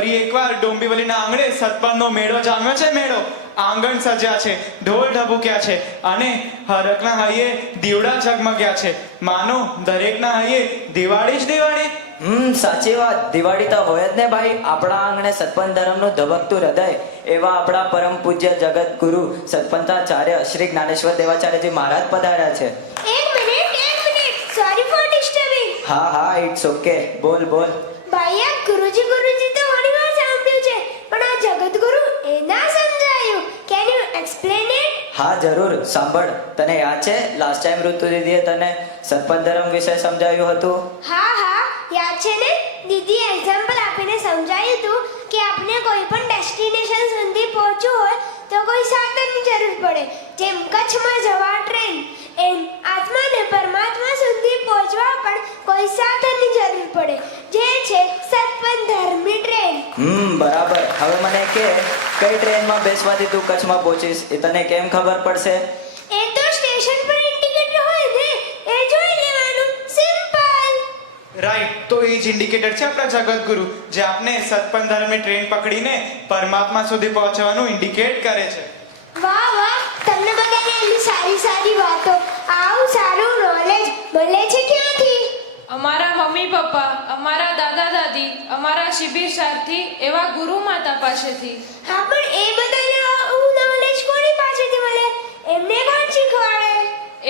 ફરી એકવાર ડોંબીવલીના આંગણે સતપનનો મેળો જામ્યો છે મેળો. આંગણ સજ્યા છે ઢોલ ઢબુક્યા છે અને હરકના હૈયે દીવડા ઝગમગ્યા છે. માનો દરેકના હૈયે દિવાળી જ દિવાળી. હમ સાચી વાત. દિવાળી તો હોય જ ને ભાઈ. આપણા આંગણે સતપંથ ધર્મનું ધબકતું હૃદય. એવા આપણા પરમ પૂજ્ય જગત ગુરુ સતપંથાચાર્ય શ્રી જ્ઞાનેશ્વર દેવાચાર્યજી મહારાજ પધાર્યા છે. એક મિનિટ એક મિનિટ. સોરી ફોર ડિસ્ટર્બિંગ હા હા ઇટ્સ ઓકે બોલ બોલ. ભાઈ આ ગુરુજી ગુરુજી તો ઘણી વાર સાંભળ્યું છે પણ આ જગતગુરુ એ ના સમજાયું કેન યુ એક્સપ્લેન ઇટ હા, જરૂર. સાંભળ. તને યાદ છે? લાસ્ટ ટાઈમ ઋતુ દીદીએ તને સતપંથ ધર્મ વિશે સમજાવ્યું હતું? હા હા. યાદ છે ને? દીદી એક્ઝામ્પલ આપીને સમજાવ્યું હતું કે આપણે કોઈ પણ ડેસ્ટિનેશન સુધી પહોંચવું હોય તો કોઈ સાધનની જરૂર પડે. જેમ કચ્છમાં જવા ટ્રેન એમ આત્મા ને પરમાત્મા સુધી પહોંચવા પણ કોઈ સાધનની જરૂર પડે જે છે સત્પન ધર્મી ટ્રેન હમ બરાબર હવે મને કે કઈ ટ્રેનમાં બેસવાથી તું કચ્છમાં પહોંચીશ એ તને કેમ ખબર પડશે? એ તો સ્ટેશન પર ઇન્ડિકેટર હોય ને એ જોઈ લેવાનું. સિમ્પલ. રાઈટ તો એ જ ઇન્ડિકેટર છે આપણા જગતગુરુ જે આપને સતપન ધર્મની ટ્રેન પકડીને પરમાત્મા સુધી પહોંચવાનું ઇન્ડિકેટ કરે છે. વાહ વાહ તમને બધાને એની સારી સારી વાતો. આવું સારું નોલેજ મળે છે ક્યાંથી? અમારા મમ્મી પપ્પા અમારા દાદા દાદી અમારા શિબિર સારથી એવા ગુરુ માતા પાસેથી. હા પણ એ બધાને આવું નોલેજ કોની પાસેથી મળે? એમને કોણ શીખવાડે?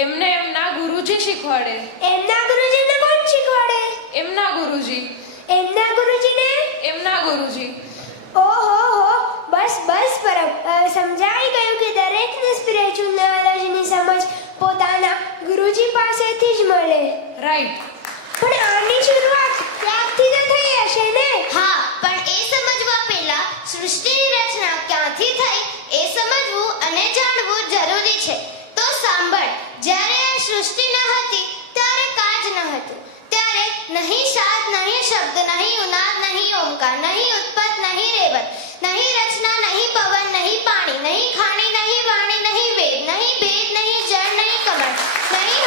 એમને એમના ગુરુજી શીખવાડે. એમના ગુરુજીને કોણ શીખવાડે? એમના ગુરુજી. એમના ગુરુજીને? એમના ગુરુજી. ઓહો હો બસ બસ પરમ સમજાઈ ગયું કે દરેકને સ્પિરિચ્યુઅલ નોલેજની સમજ પોતાના ગુરુજી પાસેથી જ મળે. રાઈટ પણ આની શરૂઆત ત્યાંથી તો થઈ હશે ને? હા, પણ એ સમજવા પહેલા સૃષ્ટિની રચના ક્યાંથી થઈ એ સમજવું અને જાણવું જરૂરી છે. તો સાંભળ, જ્યારે આ સૃષ્ટિ ન હતી, ત્યારે કાજ ન હતું. ત્યારે નહીં શાદ નહીં શબ્દ, નહીં ઉનાદ, નહીં ઓમકાર, નહીં ઉત્પત, નહીં રેવત, નહીં રચના, નહીં પવન, નહીં પાણી, નહીં ખાણી, નહીં વાણી, નહીં વેદ, નહીં ભેદ, નહીં જળ, નહીં કમળ, નહીં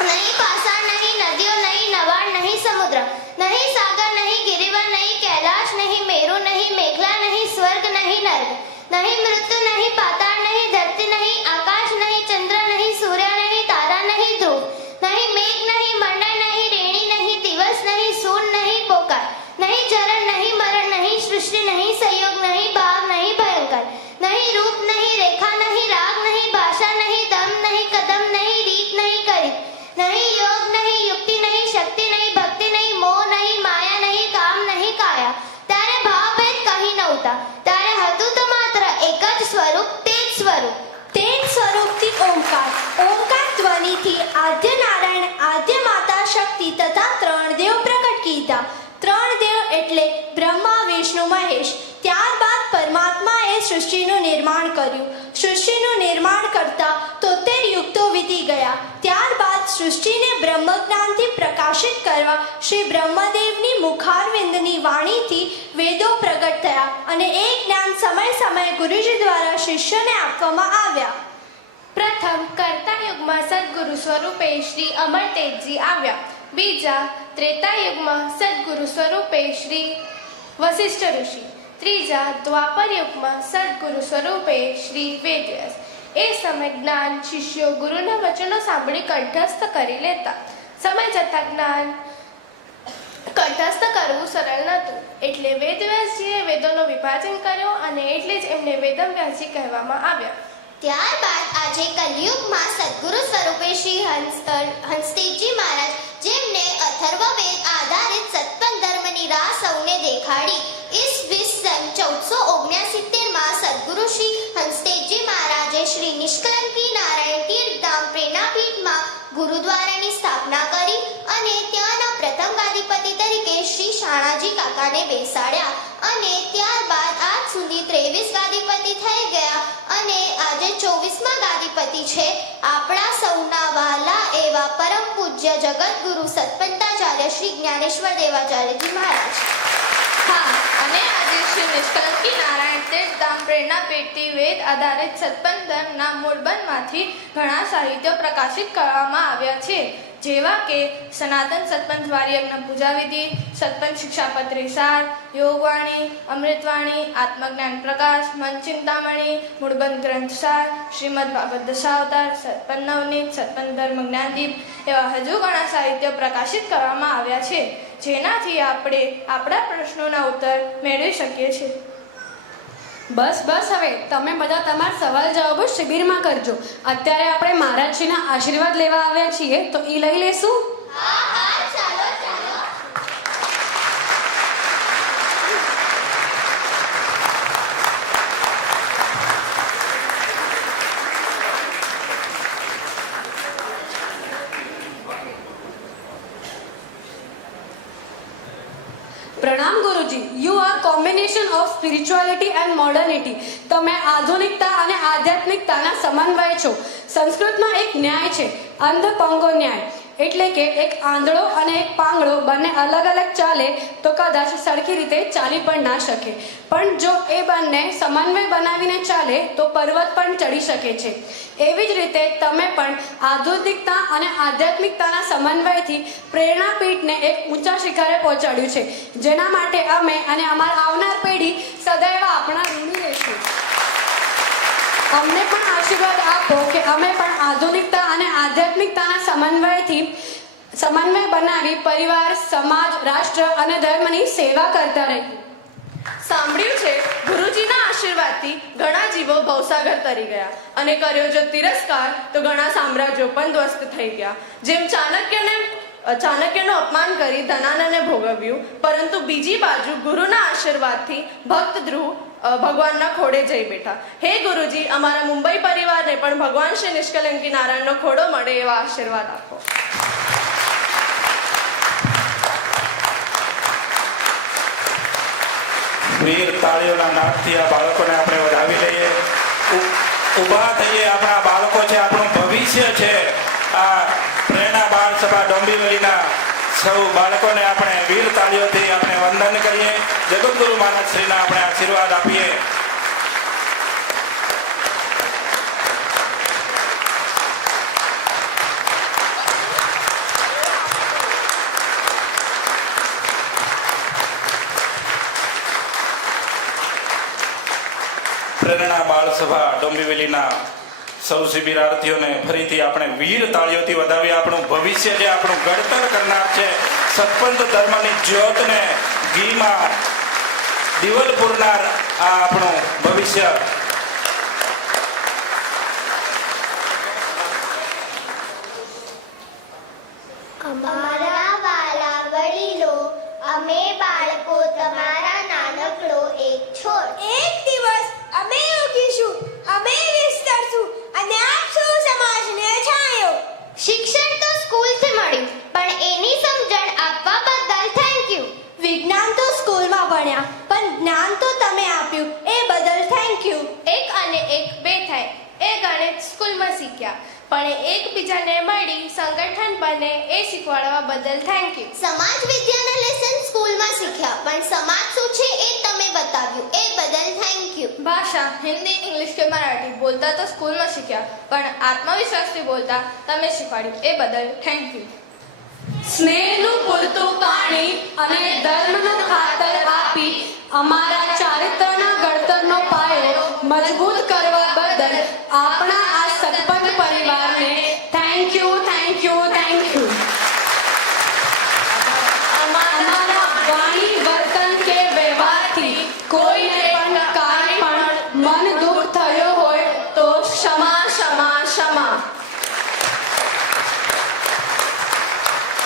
પર્વત નહીં પાષાણ નહીં નદીઓ નહીં નવાણ નહીં સમુદ્ર નહીં સાગર નહીં ગિરિવર નહીં કૈલાશ નહીં મેરુ નહીં મેઘલા નહીં સ્વર્ગ નહીં નર્ક નહીં મૃત્યુ નહીં પાતાળ નહીં ધરતી નહીં આકાશ નહીં ચંદ્ર નહીં સૂર્ય નહીં તારા નહીં ધ્રુવ નહીં મેઘ નહીં મંડળ નહીં રેણી નહીં દિવસ નહીં સૂર નહીં પોકાર નહીં જરણ નહીં મરણ નહીં સૃષ્ટિ નહીં સંયોગ નહીં ભાગ નહીં ભયંકર નહીં રૂપ શક્તિ તથા ત્રણ દેવ પ્રગટ કીધા. ત્રણ દેવ એટલે બ્રહ્મા, વિષ્ણુ, મહેશ. ત્યારબાદ પરમાત્માએ સૃષ્ટિનું નિર્માણ કર્યું. સૃષ્ટિનું નિર્માણ કરતા તોતેર યુક્તો વીતી ગયા. ત્યારબાદ સૃષ્ટિને બ્રહ્મજ્ઞાનથી પ્રકાશિત કરવા શ્રી બ્રહ્મદેવની મુખારવિંદની વાણીથી વેદો પ્રગટ થયા અને એ જ્ઞાન સમય સમયે ગુરુજી દ્વારા શિષ્યને આપવામાં આવ્યા. પ્રથમ કર્તા યુગમાં સદગુરુ સ્વરૂપે શ્રી અમર તેજજી આવ્યા. બીજા ત્રેતા યુગમાં સદગુરુ સ્વરૂપે શ્રી વશિષ્ઠ ઋષિ, ત્રીજા દ્વાપર યુગમાં સદગુરુ સ્વરૂપે શ્રી વેદવ્યાસ. એ સમય જ્ઞાન શિષ્યો ગુરુના વચનો સાંભળી કંઠસ્થ કરી લેતા. સમય જતાં જ્ઞાન કંઠસ્થ કરવું સરળ નહોતું. એટલે વેદવ્યાસજીએ વેદોનો વિભાજન કર્યો અને એટલે જ એમને વેદવ્યાસજી કહેવામાં આવ્યા. ત્યારબાદ આજે કલયુગમાં સદગુરુ સ્વરૂપે શ્રી હંસ, હંસદેવજી મહારાજ જેમને અથર્વવેદ આધારિત સત્પન ધર્મની રાહ સૌને દેખાડી. ઈસવીસન ચૌદસો ઓગણસિત્તેરમાં સદગુરુ શ્રી હંસદેવજી મહારાજે શ્રી નિષ્કલંકી નારાયણ તીર્થધામ પ્રેરણાપીઠમાં ગુરુદ્વારાની સ્થાપના કરી અને ત્યાંના પ્રથમ ગાદીપતિ તરીકે શ્રી શાણાજી કાકાને બેસાડ્યા અને ત્યારબાદ આજ સુધી ત્રેવીસ ગાદીપતિ થઈ ગયા અને આજે ચોવીસમાં ગાદીપતિ છે. આપણા સૌના પરમ પૂજ્ય જગતગુરુ સતપંતાચાર્ય શ્રી જ્ઞાનેશ્વર દેવાચાર્યજી મહારાજ. હા, અને આજે શ્રી નિષ્કલંકી નારાયણ તીર્થધામ પ્રેરણા પેટી વેદ આધારિત સત્પન ધર્મના મૂળબંધમાંથી ઘણા સાહિત્યો પ્રકાશિત કરવામાં આવ્યા છે. જેવા કે સનાતન સતપંચ વાર્યજ્ઞ પૂજાવિધિ સતપંચ શિક્ષાપત્રી સાર યોગવાણી, અમૃતવાણી, આત્મજ્ઞાન પ્રકાશ, મન ચિંતામણી, મૂળબંધ ગ્રંથ સાર શ્રીમદ ભાગવત દશાવતાર સતપંચ નવનીત સતપંચ ધર્મ જ્ઞાનદીપ એવા હજુ ઘણા સાહિત્ય પ્રકાશિત કરવામાં આવ્યા છે, જેનાથી આપણે આપણા પ્રશ્નોના ઉત્તર મેળવી શકીએ છીએ. બસ બસ હવે, તમે બધા તમારા સવાલ જવાબો શિબિરમાં કરજો. અત્યારે આપણે મહારાજજીના આશીર્વાદ લેવા આવ્યા છીએ, તો એ લઈ લેશું? પ્રણામ Guruji you are combination of spirituality and modernity તમે આધુનિકતા અને આધ્યાત્મિકતાના સમન્વય છો. સંસ્કૃતમાં એક ન્યાય છે. અંધ પંગો ન્યાય. એટલે કે એક આંધળો અને એક પાંગળો બંને અલગ અલગ ચાલે તો કદાચ સરખી રીતે ચાલી પણ ના શકે. પણ જો એ બંને સમન્વય બનાવીને ચાલે તો પર્વત પણ ચડી શકે છે. એવી જ રીતે તમે પણ આધુનિકતા અને આધ્યાત્મિકતાના સમન્વયથી પ્રેરણાપીઠને એક ઊંચા શિખરે પહોંચાડ્યું છે. જેના માટે અમે અને અમારા આવનાર પેઢી સદૈવ આપણા ઋણી રહેશું. અમને પણ આશીર્વાદ આપો કે અમે પણ આધુનિકતા અને આધ્યાત્મિકતાના સમન્વયથી સમન્વય બનાવી પરિવાર, સમાજ, રાષ્ટ્ર અને ધર્મની સેવા કરતા રહીએ. સાંભળ્યું છે, ગુરુજીના આશીર્વાદથી ઘણા જીવો ભવસાગર તરી ગયા અને કર્યો જો તિરસ્કાર, તો ઘણા સામ્રાજ્યો પણ ધ્વસ્ત થઈ ગયા. જેમ ચાણક્યને ચાણક્યનું અપમાન કરી ધનાનને ભોગવ્યું, પરંતુ બીજી બાજુ ગુરુના આશીર્વાદથી ભક્ત ધ્રુવ ભગવાનના ખોડે જઈ બેઠા. હે ગુરુજી, અમારા મુંબઈ પરિવારને પણ ભગવાન શ્રી નિષ્કલંકી નારાયણનો ખોડો મળે એવા આશીર્વાદ આપો. વીર તાળીઓના નાદથી આ બાળકોને આપણે વધાવી લઈએ. ઊભા થઈએ આપણા બાળકો છે, આપણું ભવિષ્ય છે. આ પ્રેરણા બાળ સભા ડોંબીવલીના સૌ બાળકોને આપણે વીર તાળીઓથી આપણે વંદન કરીએ. જગતગુરુ મહારાજ શ્રીના આપણે આશીર્વાદ આપીએ પ્રેરણા બાળ સભા ડોંબીવેલીના સૌ શિબિરાર્થીઓને ફરીથી આપણે વીર તાળીઓથી વધાવી આપણું ભવિષ્ય જે આપણું ઘડતર કરનાર છે, સત્પંથ ધર્મની જ્યોતને ઘીમાં દિવલ પૂરનાર આ આપણું ભવિષ્ય અમારા વાલા વડીલો અમે બાળકો તમારા નાનકડો એક છોડ એક દિવસ અમે ઉગીશું અમે વિસ્તરશું અને આપશું સમાજને છાયો શિક્ષણ તો સ્કૂલથી મળ્યું પણ એની સમજણ આપવા બદલ થેન્ક યુ વિજ્ઞાન તો સ્કૂલમાં ભણ્યા પણ જ્ઞાન તો તમે આપ્યું એ બદલ થેન્ક યુ એક અને એક બે થાય એ ગણિત સ્કૂલમાં શીખ્યા પણ એ એકબીજાને મળી સંગઠન બને એ શીખવાડવા બદલ થેન્ક યુ સમાજ વિદ્યાના લેસન સ્કૂલમાં શીખ્યા પણ સમાજ શું છે એ તમે બતાવ્યું. એ બદલ થેન્ક યુ ભાષા હિન્દી ઇંગ્લિશ કે મરાઠી બોલતા તો સ્કૂલમાં શીખ્યા પણ આત્મવિશ્વાસથી બોલતા તમે શીખવાડ્યું. એ બદલ થેન્ક યુ સ્નેહનું પૂરતું પાણી અને ધર્મનું ખાતર આપી અમારા ચારિત્રના ઘડતરનો પાયો મજબૂત કરવા બદલ આપણા આ